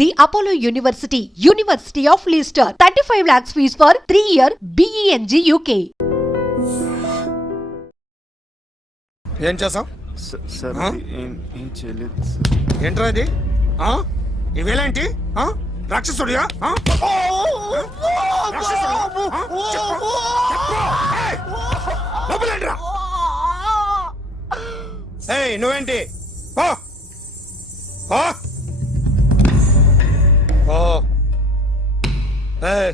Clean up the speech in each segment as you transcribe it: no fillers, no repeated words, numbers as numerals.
The Apollo University, University of Leicester. 35 lakhs fees for 3-year BEng UK. ఏం చేసావు? Sir ఆ? ఏం చేయలేదు ఏంట్రా ఇది? ఇవేలాంటి రాక్షసుడియా? రాక్షసుడియా? చెప్పు. ఏయ్! లోపలేంట్రా? ఏయ్, నువ్వేంటి? పో. పో. పో. ఏయ్,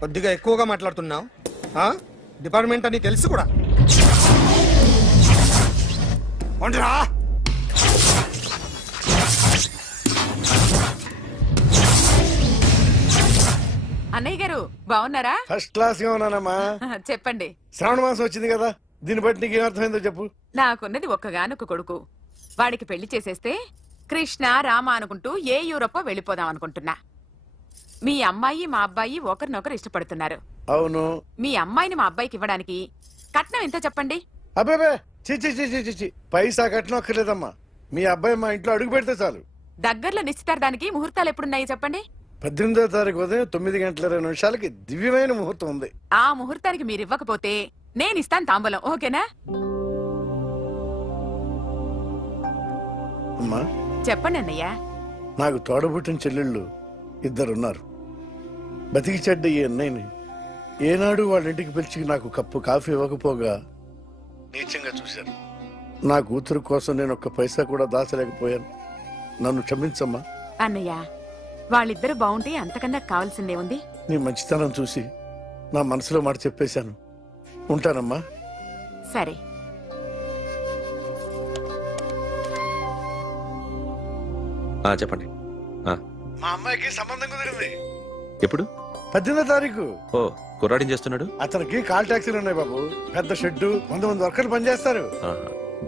కొద్దిగా ఎక్కువగా మాట్లాడుతున్నావు. డిపార్ట్మెంట్ అని తెలుసు కూడా. ఉండరా? అన్నయ్య గారు బాగున్నారా? ఫస్ట్ క్లాస్ గా ఉన్నానమ్మా. చెప్పండి. శ్రావణ మాసం వచ్చింది కదా, దీన్ని బట్టి నీకు ఏమర్థమైందో చెప్పు. నాకున్నది ఒక్కగానొక్క కొడుకు. వాడికి పెళ్లి చేసేస్తే కృష్ణ రామ అనుకుంటూ ఏ యూరోపో వెళ్ళిపోదాం అనుకుంటున్నా. మీ అమ్మాయి మా అబ్బాయి ఒకరినొకరు ఇష్టపడుతున్నారు. అవును. మీ అమ్మాయిని మా అబ్బాయికి ఇవ్వడానికి కట్నం ఎంత చెప్పండి? అబ్బే చిచి చిచి చిచి, పైసా కట్నం అక్కర్లేదమ్మా. మీ అబ్బాయి మా ఇంట్లో అడుగు పెడితే చాలు. దగ్గరలో నిశ్చితార్థానికి ముహూర్తాలు ఎప్పుడున్నాయి చెప్పండి? 18వ తారీఖు ఉదయం 9:20 దివ్యమైన ముహూర్తం ఉంది. ఆ ముహూర్తానికి మీరు ఇవ్వకపోతే నేను ఇస్తాను తాంబూలం. ఓకేనా? అమ్మా, చెప్పండి అన్నయ్య. నాకు తోడబుట్టిన చెల్లెళ్ళు 2 ఉన్నారు. బతికి చెడ్డ ఈ అన్నయ్యని ఏనాడు వాళ్ళ ఇంటికి పిలిచి నాకు కప్పు కాఫీ ఇవ్వకపోగా నీచంగా చూశాను. నా కూతురు కోసం నేను ఒక్క పైసా కూడా దాచలేకపోయాను. నన్ను క్షమించమ్మా. అన్నయ్య, వాళ్ళిద్దరు బాగుంటే అంతకన్నా కావాల్సిందే ఉంది. నీ మంచితనం చూసి నా మనసులో మాట చెప్పేశాను. ఉంటానమ్మా. సరే. చెప్పండి. మా అమ్మాయికి సంబంధం కుదిరింది. ఎప్పుడు? 18వ తారీఖు. ఓ, కుర్రాడేం చేస్తున్నాడు? అతనికి కాల్ టాక్సీలు ఉన్నాయి బాబు. పెద్ద షెడ్డు, 100 మంది వర్కర్లు పనిచేస్తారు.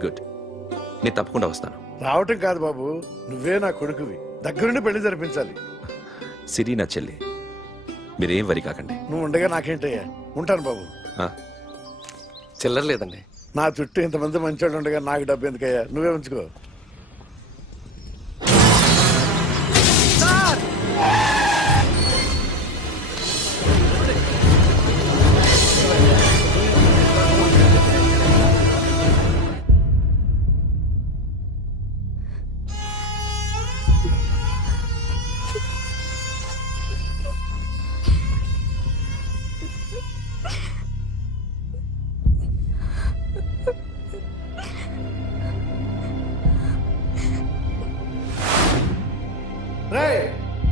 గుడ్. నేను తప్పకుండా వస్తాను. రావటం కాదు బాబు, నువ్వే నా కొడుకువి. దగ్గరుండి పెళ్లి జరిపించాలి. సిరి నా చెల్లి, మీరేం వరి కాకండి. నువ్వు ఉండగా నాకేంటయ్యా. ఉంటాను బాబు. చిల్లర లేదండి. నా చుట్టూ ఇంతమంది మంచోళ్ళు ఉండగా నాకు డబ్బు ఎందుకయ్యా, నువ్వే ఉంచుకో.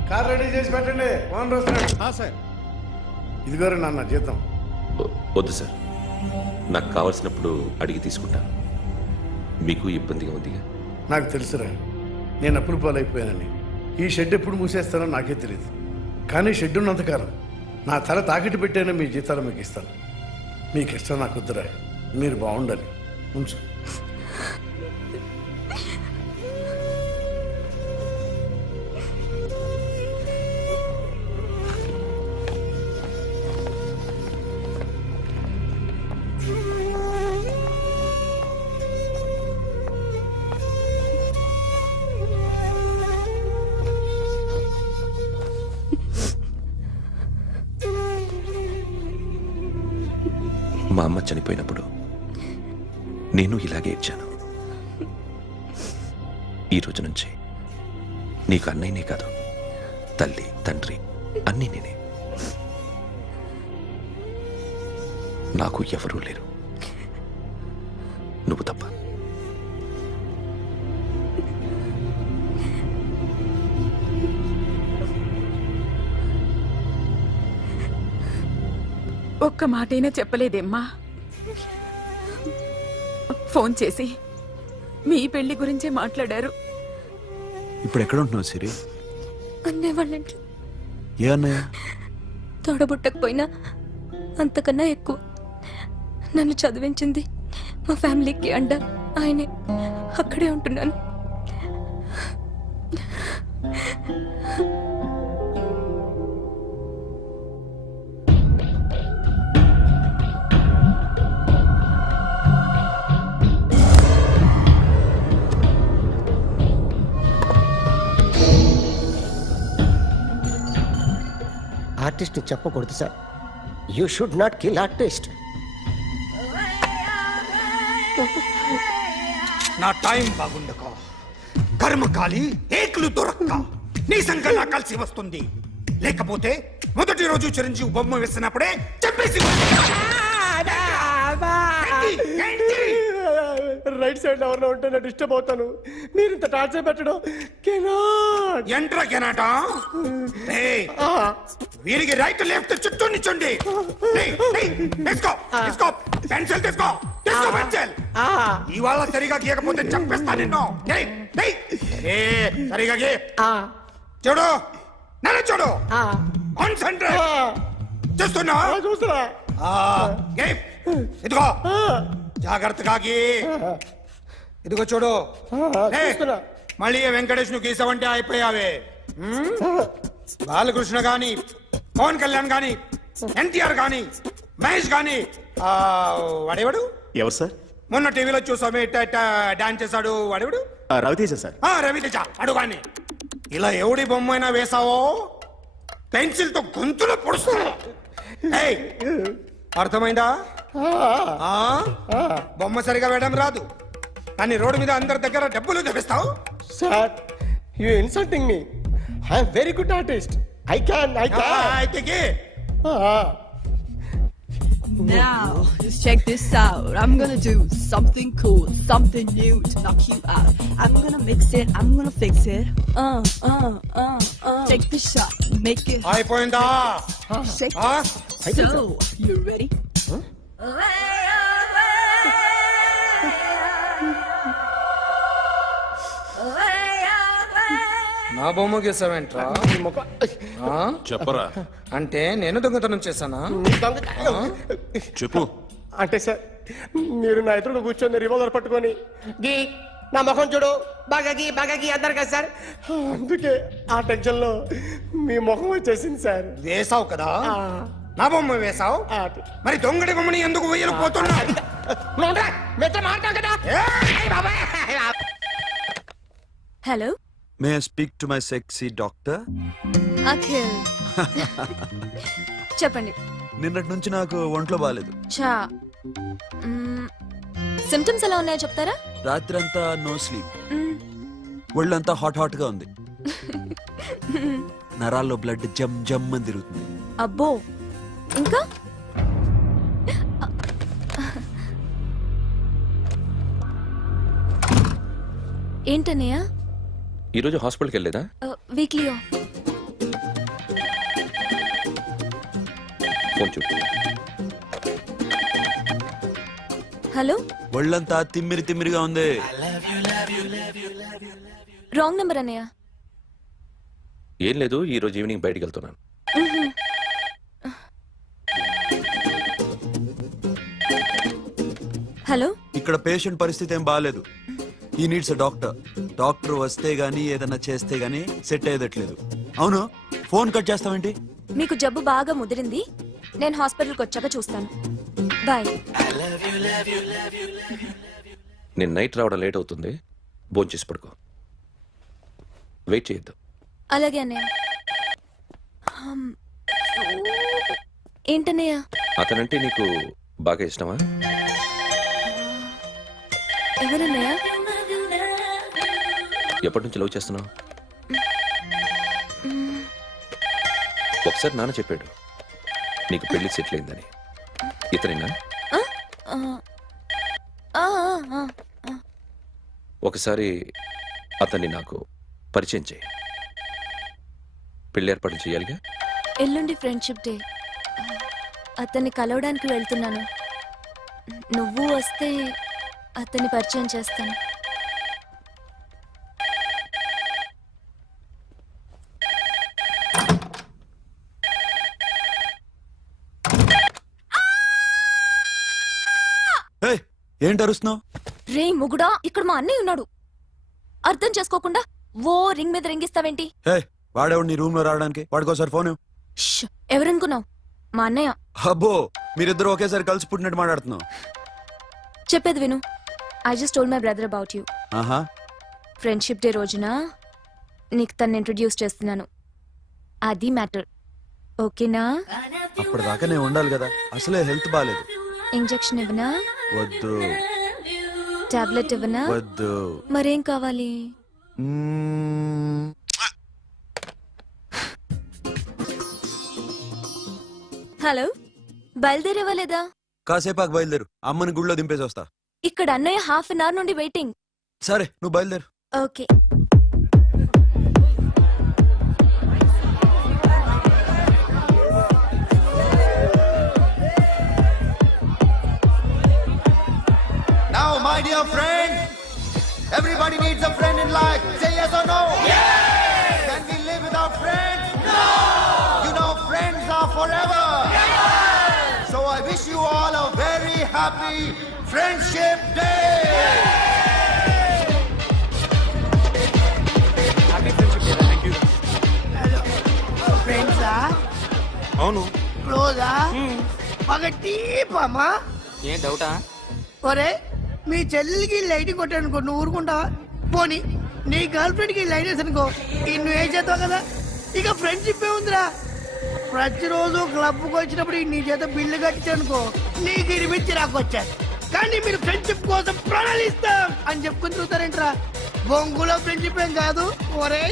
కార్ రెడీ చేసి పెట్టండి. ఓనర్ వస్తున్నాడు. సార్, ఇదిగోరు నాన్న జీతం. వద్దు సార్, నాకు కావలసినప్పుడు అడిగి తీసుకుంటాను. మీకు ఇబ్బందిగా ఉందిగా? నాకు తెలుసురా, నేను అప్పులు పాలైపోయానని. ఈ షెడ్ ఎప్పుడు మూసేస్తానో నాకే తెలియదు. కానీ షెడ్ ఉన్నంతకాలం నా తల తాకట్టు పెట్టైనా మీ జీతాలు మీకు ఇస్తాను. మీకు ఇష్టం నాకు వద్దురా, మీరు బాగుండాలి. ఉంచు. మా అమ్మ చనిపోయినప్పుడు నేను ఇలాగే ఇచ్చాను. ఈ రోజు నుంచి నీకు అన్నయ్యనే కాదు, తల్లి తండ్రి అన్నీ నేనే. నాకు ఎవరూ లేరు, నువ్వు తప్ప. ఒక్క మాటైనా చెప్పలేదేమ్మా? ఫోన్ చేసి మీ పెళ్లి గురించే మాట్లాడారు. ఇప్పుడు ఎక్కడ ఉంటున్నావు సిరి? అన్నయ్య వాళ్ళ ఇంట్లో. ఏ అన్నయ్య? తోడబుట్టకపోయినా అంతకన్నా ఎక్కువ నన్ను చదివించింది మా ఫ్యామిలీకి అండ ఆయనే. అక్కడే ఉంటున్నాను. ఆర్టిస్ట్ని చెప్పకూడదు sir. You should not kill artist. నా టైం బాగుండకో కర్మకాలి ఏకులు దొరక్క నీ సంకల్లా కలిసి వస్తుంది. లేకపోతే మొదటి రోజు చిరంజీవి బొమ్మ వేసినప్పుడే చెప్పేసి రైట్ సైడ్ ఎవరిలో ఉంటే నేను డిస్టర్బ్ అవుతాను. మీరు ఇంత టార్చర్ పెట్టడం ఎంట్రా కెనాట వీరికి రైట్ లెఫ్ట్ చుట్టూ నిచ్చండి. పెన్సిల్ తీసుకో పెన్సిల్. ఇవాళ సరిగా గీయకపోతే చంపేస్తా నిన్ను. సరిగా గీ చూడు నన్ను చూడు. కాన్సంట్రేట్ చూస్తున్నా చూస్తున్నా. ఇదిగో జాగ్రత్తగా గీ. ఇదిగో చూడు. మళ్ళీ వెంకటేష్ ను గీసావంటే అయిపోయావే. బాలకృష్ణ గాని పవన్ కళ్యాణ్ గాని ఎన్టీఆర్ గాని మహేష్ గాని వాడేవాడు ఎవరు సార్? మొన్న టీవీలో చూసామే డాన్స్ చేశాడు వాడేవాడు? రవితేజ సార్. రవితేజ అడుగాని. ఇలా ఎవడి బొమ్మ అయినా వేసావో పెన్సిల్ తో గొంతులో పొడుస్తా. అర్థమైందా? బొమ్మ సరిగా వేయడం రాదు కానీ రోడ్డు మీద అందరి దగ్గర డబ్బులు తెప్పిస్తావు. Sir you insulting me. I'm very good artist. I can అయితే Now, just check this out. I'm gonna do something cool, something new to knock you out. I'm gonna mix it, I'm gonna fix it. Take the shot, make it hot. అయిపోయిందా? Shake it. So, you ready? నా బొమ్మ గీసావేంట్రా? చెప్పరా. అంటే నేను దొంగతనం చేశానా? చెప్పు. అంటే సార్ మీరు నా ఎదురు కూర్చొని రివాల్వర్ పట్టుకొని గీ నా ముఖం చూడు బాగా గీ అన్నారు కదా సార్. అందుకే ఆ టెన్షన్ లో మీ ముఖం వచ్చేసింది సార్. వేసావు కదా నా బొమ్మ వేసావు. మరి దొంగడి బొమ్మని ఎందుకు వేయలు పోతున్నా? Hello, may I speak to my sexy doctor? Akhil. చెప్పండి. నిన్నటి నుంచి నాకు ఒంట్లో బాగాలేదు. చా సిమ్టమ్స్ ఎలా ఉన్నాయో చెప్తారా? రాత్రంతా నో స్లీప్. ఒళ్ళంతా హాట్ గా ఉంది. నరాల్లో బ్లడ్ జమ్ జమ్ అని తిరుగుతుంది. అబ్బో, ఇంకా ఏంటన్నయ్య? ఈరోజు హాస్పిటల్కి వెళ్ళేదా? Weekly off. ఫోన్ చూడు. హలో, ఒళ్ళంతా తిమ్మిరిగా ఉంది. రాంగ్ నెంబర్ అన్నయ్య. ఏం లేదు, ఈరోజు ఈవినింగ్ బయటికి వెళ్తున్నాను. హలో, ఇక్కడ పేషెంట్ పరిస్థితి ఏం బాగాలేదు. ఈ నీడ్స్ డాక్టర్. డాక్టర్ వస్తే గానీ ఏదన్నా చేస్తే గానీ సెట్ అయ్యేదట్లేదు. అవును, ఫోన్ కట్ చేస్తావేంటి? మీకు జబ్బు బాగా ముదిరింది. నేను హాస్పిటల్కి వచ్చాక చూస్తాను. బాయ్. నేను నైట్ రావడం లేట్ అవుతుంది, భోంచేసి పడుకో. వెయిట్ చేయొద్దు. అలాగే అన్నయ్య. ఏంటన్నయ్య? అతనంటే నీకు బాగా ఇష్టమా? ఎవరన్నయ్య? ఎప్పటి నుంచి లవ్ చేస్తున్నావు? ఒకసారి నాన్న చెప్పాడు నీకు పెళ్లి సెటిల్ అయిందని. ఇతనేనా? ఒకసారి అతన్ని నాకు పరిచయం చేయి. పెళ్లి ఏర్పాటు చేయాలిగా. ఎల్లుండి ఫ్రెండ్షిప్ డే. అతన్ని కలవడానికి వెళ్తున్నాను. నువ్వు వస్తే అతన్ని పరిచయం చేస్తాను. ఏంటి అరుస్తున్నావు? రే ముగుడా, ఇక్కడ మా అన్నయ్య ఉన్నాడు. అర్థం చేసుకోకుండా ఓ రింగ్ మీద రింగిస్తావేంటి? వాడేవాడు నీ రూమ్ లో రావడానికి? వాడికోసారి ఫోన్. ఎవరనుకున్నావు? మా అన్నయ్య. అబ్బో, మీరిద్దరు ఒకేసారి కలిసి పుట్టినట్టు మాట్లాడుతున్నావు. చెప్పేది విను. I just told my brother about you. ఆహా. ఫ్రెండ్షిప్ డే రోజున నీకు తను ఇంట్రడ్యూస్ చేస్తున్నాను. అది మ్యాటర్. ఓకేనా? అప్పటిదాకా నేను ఉండాలి కదా, అసలే హెల్త్ బాగాలేదు. ఇంజెక్షన్ ఇవ్వనా? వద్దు టాబ్లెట్ ఇవ్వనా? వద్దు. మరేం కావాలి? మ్మ్. హలో, బయలుదేరేవా లేదా? కాసేపాకు బయలుదేరు, అమ్మని గుళ్ళో దింపేసి వస్తా. ఇక్కడ అన్నయ్య హాఫ్ అన్ అవర్ నుండి వెయిటింగ్. సరే నువ్వు బయలుదేరు. Okay. Now, my dear friend, everybody needs a friend in life. Say yes or no? Yes! Can we live without friends? No! You know, friends are forever. Yes! So I wish you all a very happy Friendship Day! ఫ్రెండ్సా? అవును. క్లోజా? ఒక టీపమ్మా? ఏం డౌటా? ఒరే, మీ చెల్లెలికి light కొట్టానుకో, నువ్వు ఊరుకుంటావా? పోనీ నీ గర్ల్ ఫ్రెండ్ కి లైట్ వేసానుకో, నువ్వు ఏం చేస్తావు కదా? ఇక ఫ్రెండ్షిప్ ఏ ఉందిరా. ప్రతిరోజు క్లబ్కి వచ్చినప్పుడు నీ చేత బిల్లు కట్టించానుకో, నీకు ఇరిమిచ్చి రాకొచ్చాను. కానీ మీరు ఫ్రెండ్షిప్ కోసం ప్రణాళిస్తాం అని చెప్పుకుని చూస్తారేంట్రా? బొంగులో ఫ్రెండ్షిప్ ఏం కాదు. ఒరే,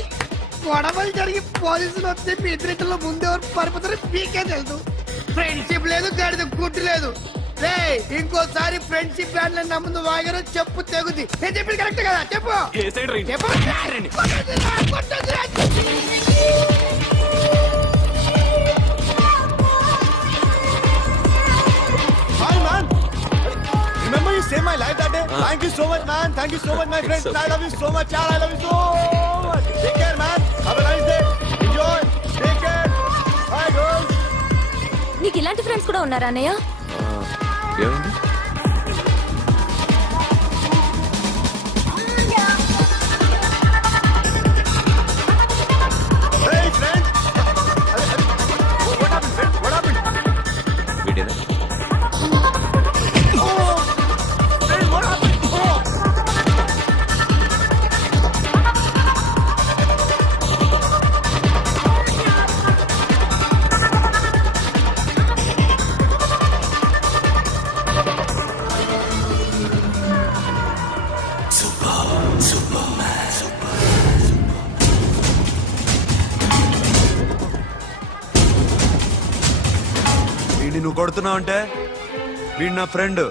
గొడవలు జరిగి పోలీసులు వస్తే మీ ఇద్దరిలో ముందెవరు పరిపోతారో మీకే తెలుసు. ఫ్రెండ్షిప్ లేదు, గడిద గుడ్డు లేదు. రే, ఇంకోసారి ఫ్రెండ్షిప్ బ్యాండ్ నమ్ముందు వాగారో చెప్పు తెగుద్ది. నేను చెప్పింది కరెక్ట్ కదా? చెప్పు చెప్పు. కొట్టొద్దురా. Hi, man! Remember you saved my life that day? Thank you so much, man. Thank you so much, my friend. I love you so much, yaar. I love you so much. Take care, man. Have a nice day. Enjoy. Take care. Bye, girls. నీకు ఇలాంటి friends కూడా ఉన్నారా అన్నయ్య? ఏమైంది? Hey, friend. What happened, friend? What happened? వీడేనా? Oh, friend, what happened? Oh. వీడిని నువ్వు కొడుతున్నావు అంటే వీడు నా ఫ్రెండ్.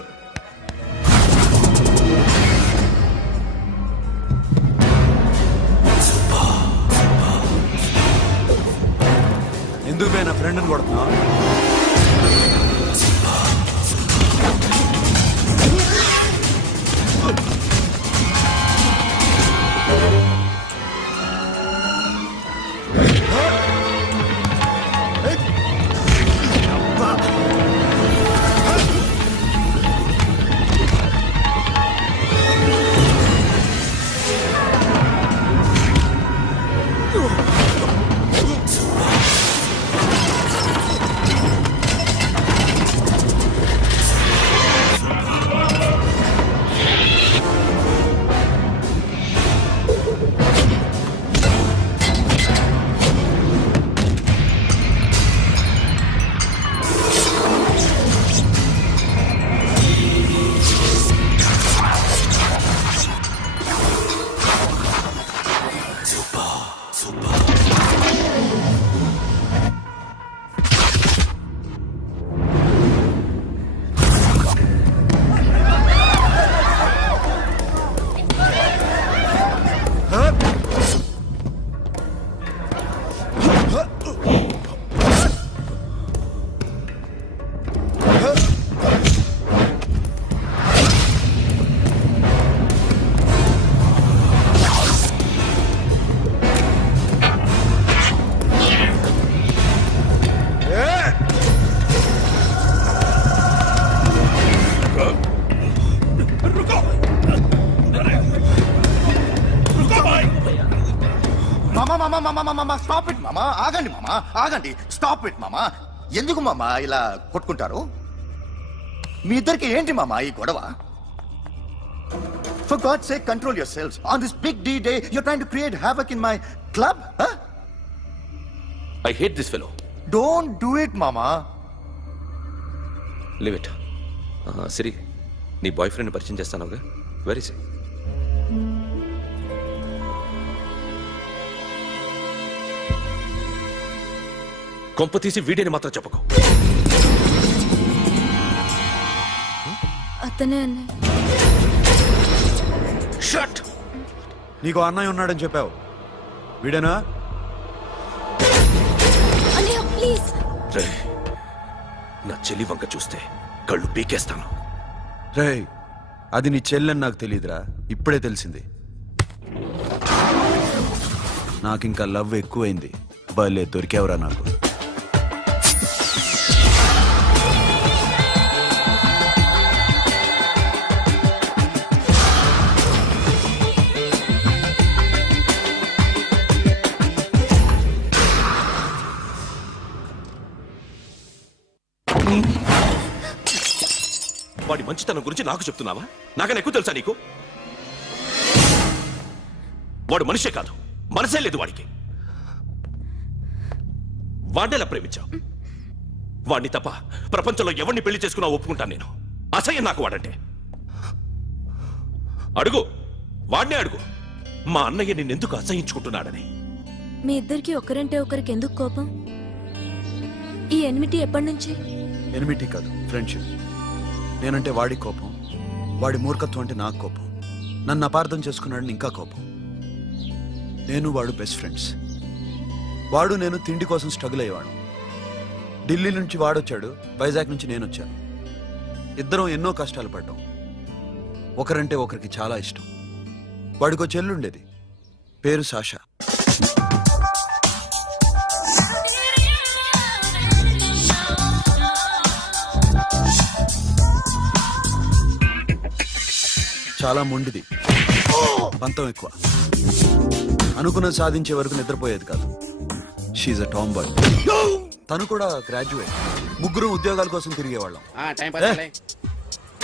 ఎందుకు పోయి నా ఫ్రెండ్ని కొడుతున్నావు? స్టాప్ ఇట్ మామా, ఆగండి మామా, ఆగండి. స్టాప్ ఇట్ మామా. ఎందుకు మామా ఇలా కొట్టుకుంటారు? మీ ఇద్దరికి ఏంటి మామా ఈ గొడవ? For God's sake, control yourselves. On this big D day, you're trying to create havoc in my club, huh? I hate this fellow. Don't do it మామా. Leave it. సిరి, నీ బాయ్ ఫ్రెండ్ పరిచయం చేస్తానుగా. వెరీ సే. కొంప తీసి వీడిని మాత్రం చెప్పకు. అతనే అన్నయ్య. షట్. నీకు అన్నయ్య ఉన్నాడని చెప్పావు, వీడేనా? అన్నయ్య ప్లీజ్. రేయ్, నా చెల్లి వంక చూస్తే కళ్ళు పీకేస్తాను. రేయ్, అది నీ చెల్లెని నాకు తెలియదురా, ఇప్పుడే తెలిసింది. నాకింకా లవ్ ఎక్కువైంది. భలే దొరికావురా నాకు. వాడి మంచితనం గురించి నాకు చెప్తున్నావా? నాకన్నా ఎక్కువ తెలుసా నీకు? వాడు మనిషే కాదు, మనసే లేదు వాడికి. వాడినేలా ప్రేమించావు? వాడిని తప్ప ప్రపంచంలో ఎవరిని పెళ్లి చేసుకున్నా ఒప్పుకుంటాను నేను. అసహ్యం నాకు వాడంటే. అడుగు, వాడినే అడుగు, మా అన్నయ్య నిన్నెందుకు అసహించుకుంటున్నాడని. మీ ఇద్దరికి ఒకరంటే ఒకరికి ఎందుకు కోపం? ఈ ఎనిమిటి ఎప్పటి నుంచి? ఎనిమిటీ కాదు, ఫ్రెండ్షిప్. నేనంటే వాడి కోపం, వాడి మూర్ఖత్వం అంటే నాకు కోపం. నన్ను అపార్థం చేసుకున్నాడని ఇంకా కోపం. నేను వాడు బెస్ట్ ఫ్రెండ్స్. వాడు నేను తిండి కోసం స్ట్రగుల్ అయ్యేవాడు. ఢిల్లీ నుంచి వాడొచ్చాడు, వైజాగ్ నుంచి నేను వచ్చాను. ఇద్దరం ఎన్నో కష్టాలు పడ్డాం. ఒకరంటే ఒకరికి చాలా ఇష్టం. వాడికో చెల్లుండేది, పేరు సాషా. చాలా మొండిది, పంతం ఎక్కువ. అనుకున్నది సాధించే వరకు నిద్రపోయేది కాదు. She's a tomboy. తను కూడా గ్రాడ్యుయేట్. ముగ్గురు ఉద్యోగాల కోసం తిరిగేవాళ్ళం.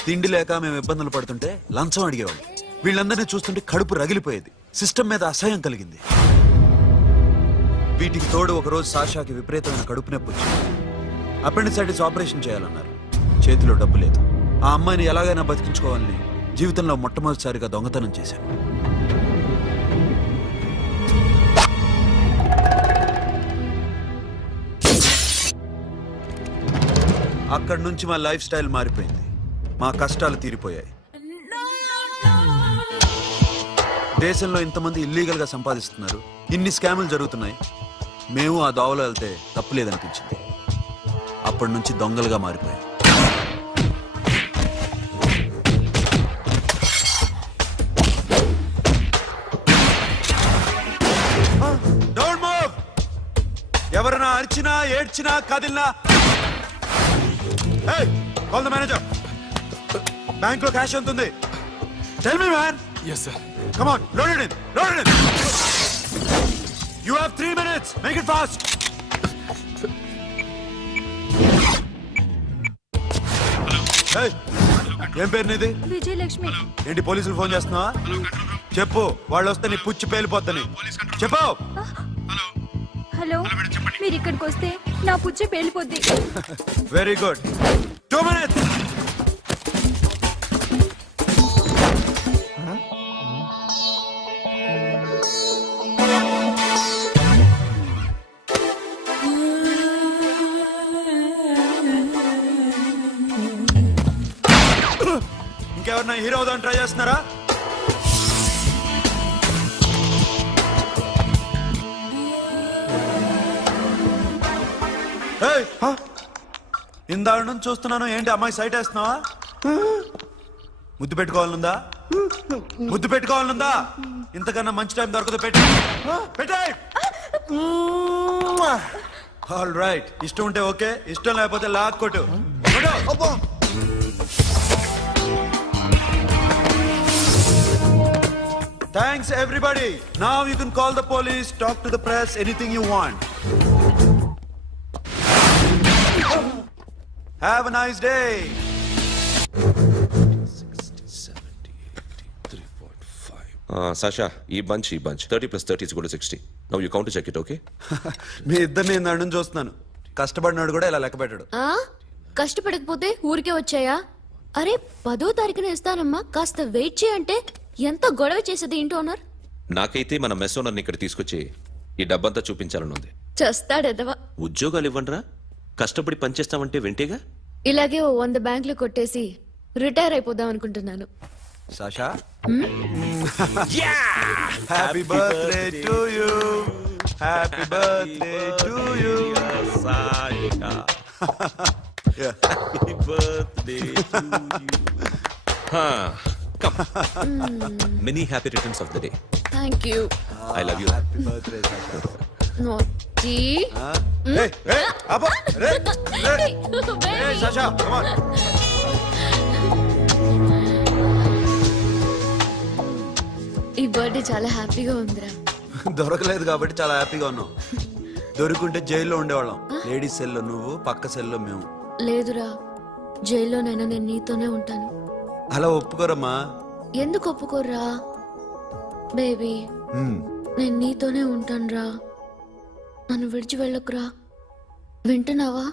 తిండి లేక మేము ఇబ్బందులు పడుతుంటే లంచం అడిగేవాళ్ళం. వీళ్ళందరినీ చూస్తుంటే కడుపు రగిలిపోయేది. సిస్టమ్ మీద అసహ్యం కలిగింది. వీటికి తోడు ఒకరోజు సాషాకి విపరీతమైన కడుపు నొప్పి వచ్చింది. అపెండిసైటిస్ ఆపరేషన్ చేయాలన్నారు. చేతిలో డబ్బు లేదు. ఆ అమ్మాయిని ఎలాగైనా బతికించుకోవాలని జీవితంలో మొట్టమొదటిసారిగా దొంగతనం చేశాను. అక్కడి నుంచి మా లైఫ్ స్టైల్ మారిపోయింది. మా కష్టాలు తీరిపోయాయి. దేశంలో ఇంతమంది ఇల్లీగల్ గా సంపాదిస్తున్నారు, ఇన్ని స్కాములు జరుగుతున్నాయి. మేము ఆ దోవలో వెళ్తే తప్పులేదనిపించింది. అప్పటి నుంచి దొంగలుగా మారిపోయాయి. ఎవరైనా అరిచినా ఏడ్చినా కదిలినా కాల్ ద మేనేజర్. బ్యాంక్ లో క్యాష్ ఎంత ఉంది? Tell me man. Yes, sir. Come on, load it in, load it in. You have 3 minutes. Make it fast. ఏం పేరు నీది? విజయలక్ష్మి. ఏంటి పోలీసులు ఫోన్ చేస్తున్నావా? చెప్పు, వాళ్ళు వస్తే నీ పుచ్చి పేలిపోద్దని చెప్పు. హలో, మీరు ఇక్కడికి వస్తే నా పుచ్చి పేలిపోద్ది. Very good. 2 minutes. ఇంకెవరన్నా హీరో అవుదామని ట్రై చేస్తున్నారా? ఇందాక నుంచి చూస్తున్నాను, ఏంటి అమ్మాయి సైట్ వేస్తున్నావా? ముద్దు పెట్టుకోవాలనుందా? ముద్దు పెట్టుకోవాలనుందా? ఇంతకన్నా మంచి టైం దొరకదు. పెట్టే. ఆల్ రైట్, ఇష్టం ఉంటే ఓకే, ఇష్టం లేకపోతే లాక్కొట్టు. Thanks everybody. Now you can call the police, talk to the press, anything you want. Have a nice day. 60, 70, 80, 3.5. Sasha, ఈ bunch 30 plus 30 is equal to 60. Now you count to check it, okay? మీ ఇద్దరిని ఇందాక నుంచి చూస్తున్నాను. కష్టపడినాడు కూడా ఇలా లెక్క పెట్టాడు. ఆ కష్టపడకపోతే ఊరికే వచ్చాయా? అరే 10వ తారీఖున ఇస్తానమ్మా, కాస్త వెయిట్ చేయంటే ఎంత గొడవ చేసేది ఏంటి ఓనర్. నాకైతే మన మెస్ ఓనర్ని ఇక్కడ తీసుకొచ్చి ఈ డబ్బంతా చూపించాలని ఉంది. చస్తాడెదవా. ఉద్యోగాలు ఇవ్వండిరా, కష్టపడి పనిచేస్తామంటే వెంటేగా. ఇలాగే ఓ 100 బ్యాంకులు కొట్టేసి రిటైర్ అయిపోదాం అనుకుంటున్నాను. Sasha happy birthday to you, happy birthday to you. Many happy returns of the day. Thank you. I love you. Happy birthday Sasha. నోటి సాషా come on. ఈ బర్త్డే చాలా హ్యాపీగా ఉందిరా. దొరకలేదు కాబట్టి చాలా హ్యాపీగా ఉన్నాం. దొరుకుంటే జైల్లో ఉండేవాళ్ళం. లేడీస్ సెల్లో నువ్వు, పక్క సెల్లో మేము. లేదురా, జైల్లోనైనా నేను నీతోనే ఉంటాను. అలా ఒప్పుకోరమ్మా. ఎందుకు ఒప్పుకోర్రా బేబీ? నేను నీతోనే ఉంటానురా, నన్ను విడిచి వెళ్ళకురా. వింటున్నావా?